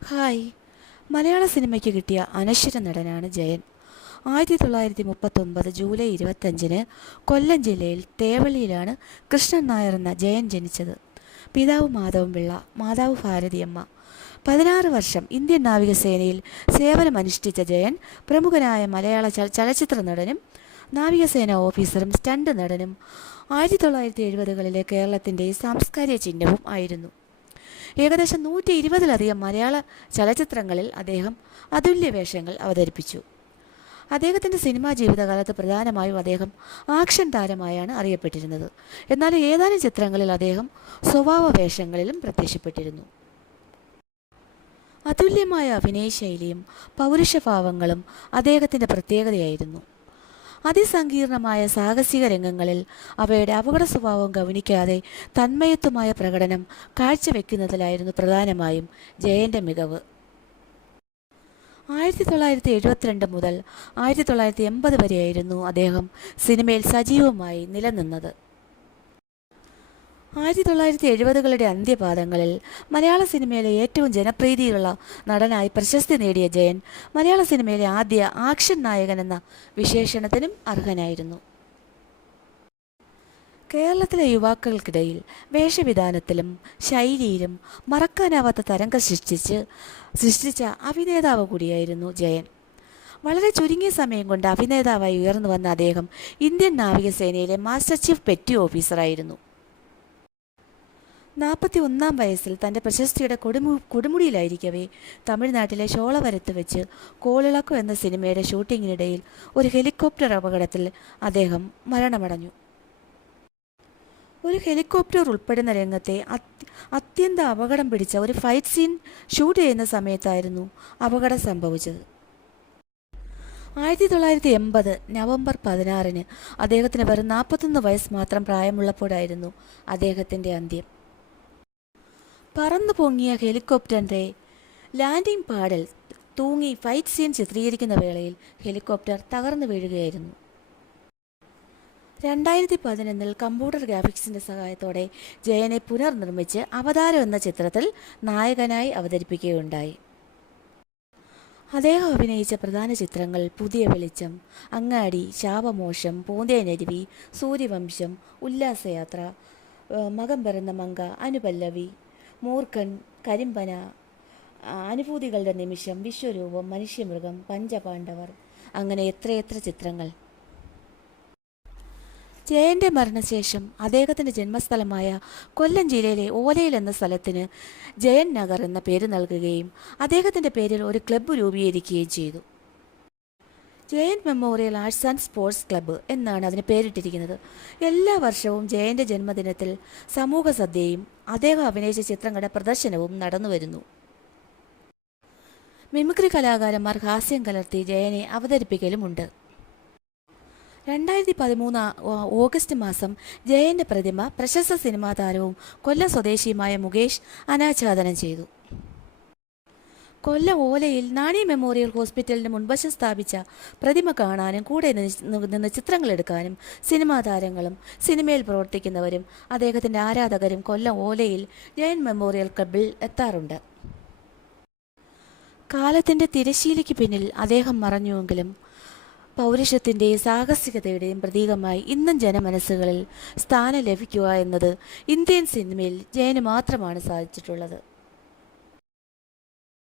Hi. മലയാള സിനിമയ്ക്ക് കിട്ടിയ അനശ്വര നടനാണ് ജയൻ. 1939 ജൂലൈ 25-ന് കൊല്ലം ജില്ലയിൽ തേവള്ളിയിലാണ് കൃഷ്ണൻ നായർ എന്ന ജയൻ ജനിച്ചത്. പിതാവ് മാധവൻപിള്ള, മാതാവ് ഭാരതിയമ്മ. 16 വർഷം ഇന്ത്യൻ നാവികസേനയിൽ സേവനമനുഷ്ഠിച്ച ജയൻ പ്രമുഖനായ മലയാള ചലച്ചിത്ര നടനും നാവികസേന ഓഫീസറും സ്റ്റണ്ട് നടനും 1970-കളിലെ കേരളത്തിൻ്റെ സാംസ്കാരിക ചിഹ്നവും ആയിരുന്നു. ഏകദേശം 120-ലധികം മലയാള ചലച്ചിത്രങ്ങളിൽ അദ്ദേഹം അതുല്യ വേഷങ്ങൾ അവതരിപ്പിച്ചു. അദ്ദേഹത്തിൻ്റെ സിനിമാ ജീവിതകാലത്ത് പ്രധാനമായും അദ്ദേഹം ആക്ഷൻ താരമായാണ് അറിയപ്പെട്ടിരുന്നത്. എന്നാൽ ഏതാനും ചിത്രങ്ങളിൽ അദ്ദേഹം സ്വഭാവ വേഷങ്ങളിലും പ്രത്യക്ഷപ്പെട്ടിരുന്നു. അതുല്യമായ അഭിനയശൈലിയും പൗരുഷഭാവങ്ങളും അദ്ദേഹത്തിൻ്റെ പ്രത്യേകതയായിരുന്നു. അതിസങ്കീർണമായ സാഹസിക രംഗങ്ങളിൽ അവയുടെ അപകട സ്വഭാവം ഗൗനിക്കാതെ തന്മയത്വമായ പ്രകടനം കാഴ്ചവെക്കുന്നതിലായിരുന്നു പ്രധാനമായും ജയൻ്റെ മികവ്. 1972 മുതൽ 1980 വരെയായിരുന്നു അദ്ദേഹം സിനിമയിൽ സജീവമായി നിലനിന്നത്. 1970-കളുടെ അന്ത്യപാദങ്ങളിൽ മലയാള സിനിമയിലെ ഏറ്റവും ജനപ്രീതിയുള്ള നടനായി പ്രശസ്തി നേടിയ ജയൻ മലയാള സിനിമയിലെ ആദ്യ ആക്ഷൻ നായകൻ എന്ന വിശേഷണത്തിനും അർഹനായിരുന്നു. കേരളത്തിലെ യുവാക്കൾക്കിടയിൽ വേഷവിധാനത്തിലും ശൈലിയിലും മറക്കാനാവാത്ത തരംഗം സൃഷ്ടിച്ച അഭിനേതാവ് കൂടിയായിരുന്നു ജയൻ. വളരെ ചുരുങ്ങിയ സമയം കൊണ്ട് അഭിനേതാവായി ഉയർന്നു വന്ന അദ്ദേഹം ഇന്ത്യൻ നാവികസേനയിലെ മാസ്റ്റർ ചീഫ് പെറ്റി ഓഫീസറായിരുന്നു. 41-ാം വയസ്സിൽ തൻ്റെ പ്രശസ്തിയുടെ കൊടുമുടിയിലായിരിക്കവേ തമിഴ്നാട്ടിലെ ഷോളവരത്ത് വെച്ച് കോളിളക്കം എന്ന സിനിമയുടെ ഷൂട്ടിങ്ങിനിടയിൽ ഒരു ഹെലികോപ്റ്റർ അപകടത്തിൽ അദ്ദേഹം മരണമടഞ്ഞു. ഒരു ഹെലികോപ്റ്റർ ഉൾപ്പെടുന്ന രംഗത്തെ അത്യന്തം അപകടം പിടിച്ച ഒരു ഫൈറ്റ് സീൻ ഷൂട്ട് ചെയ്യുന്ന സമയത്തായിരുന്നു അപകടം സംഭവിച്ചത്. 1980 നവംബർ 16-ന് അദ്ദേഹത്തിന് വെറും 41 വയസ്സ് മാത്രം പ്രായമുള്ളപ്പോഴായിരുന്നു അദ്ദേഹത്തിൻ്റെ അന്ത്യം. പറന്നു പൊങ്ങിയ ഹെലികോപ്റ്ററിൻ്റെ ലാൻഡിംഗ് പാഡിൽ തൂങ്ങി ഫൈറ്റ് സീൻ ചിത്രീകരിക്കുന്ന വേളയിൽ ഹെലികോപ്റ്റർ തകർന്നു വീഴുകയായിരുന്നു. 2011-ൽ കമ്പ്യൂട്ടർ ഗ്രാഫിക്സിൻ്റെ സഹായത്തോടെ ജയനെ പുനർനിർമ്മിച്ച് അവതാരം എന്ന ചിത്രത്തിൽ നായകനായി അവതരിപ്പിക്കുകയുണ്ടായി. അദ്ദേഹം അഭിനയിച്ച പ്രധാന ചിത്രങ്ങൾ പുതിയ വെളിച്ചം, അങ്ങാടി, ശാപമോഷം, പൂന്തേനരുവി, സൂര്യവംശം, ഉല്ലാസയാത്ര, മകം പിറന്ന മങ്ക, അനുപല്ലവി, മൂർഖൻ, കരിമ്പന, അനുഭൂതികളുടെ നിമിഷം, വിശ്വരൂപം, മനുഷ്യമൃഗം, പഞ്ചപാണ്ഡവർ, അങ്ങനെ എത്രയെത്ര ചിത്രങ്ങൾ. ജയൻ്റെ മരണശേഷം അദ്ദേഹത്തിൻ്റെ ജന്മസ്ഥലമായ കൊല്ലം ജില്ലയിലെ ഓലയിൽ എന്ന സ്ഥലത്തിന് ജയൻ നഗർ എന്ന പേര് നൽകുകയും അദ്ദേഹത്തിൻ്റെ പേരിൽ ഒരു ക്ലബ്ബ് രൂപീകരിക്കുകയും ചെയ്തു. Jayan memorial arts and sports club എന്നാണ് അതിന് പേരിട്ടിരിക്കുന്നത്. എല്ലാ വർഷവും ജയൻ്റെ ജന്മദിനത്തിൽ സമൂഹ സദ്യയും അദ്ദേഹം അഭിനയിച്ച ചിത്രങ്ങളുടെ പ്രദർശനവും നടന്നുവരുന്നു. മിമിക്രി കലാകാരന്മാർ ഹാസ്യം കലർത്തി ജയനെ അവതരിപ്പിക്കലുമുണ്ട്. 2013 ഓഗസ്റ്റ് മാസം ജയൻ്റെ പ്രതിമ പ്രശസ്ത സിനിമാ താരവും കൊല്ലം സ്വദേശിയുമായ മുകേഷ് അനാച്ഛാദനം ചെയ്തു. കൊല്ലം ഓലയിൽ നാണി മെമ്മോറിയൽ ഹോസ്പിറ്റലിന് മുൻവശം സ്ഥാപിച്ച പ്രതിമ കാണാനും കൂടെ നിന്ന് ചിത്രങ്ങളെടുക്കാനും സിനിമാ താരങ്ങളും സിനിമയിൽ പ്രവർത്തിക്കുന്നവരും അദ്ദേഹത്തിൻ്റെ ആരാധകരും കൊല്ലം ഓലയിൽ ജയൻ മെമ്മോറിയൽ ക്ലബ്ബിൽ എത്താറുണ്ട്. കാലത്തിൻ്റെ തിരശ്ശീലയ്ക്ക് പിന്നിൽ അദ്ദേഹം മറഞ്ഞുവെങ്കിലും പൗരുഷത്തിൻ്റെയും സാഹസികതയുടെയും പ്രതീകമായി ഇന്നും ജനമനസ്സുകളിൽ സ്ഥാനം ലഭിക്കുക എന്നത് ഇന്ത്യൻ സിനിമയിൽ ജയന് മാത്രമാണ് സാധിച്ചിട്ടുള്ളത്.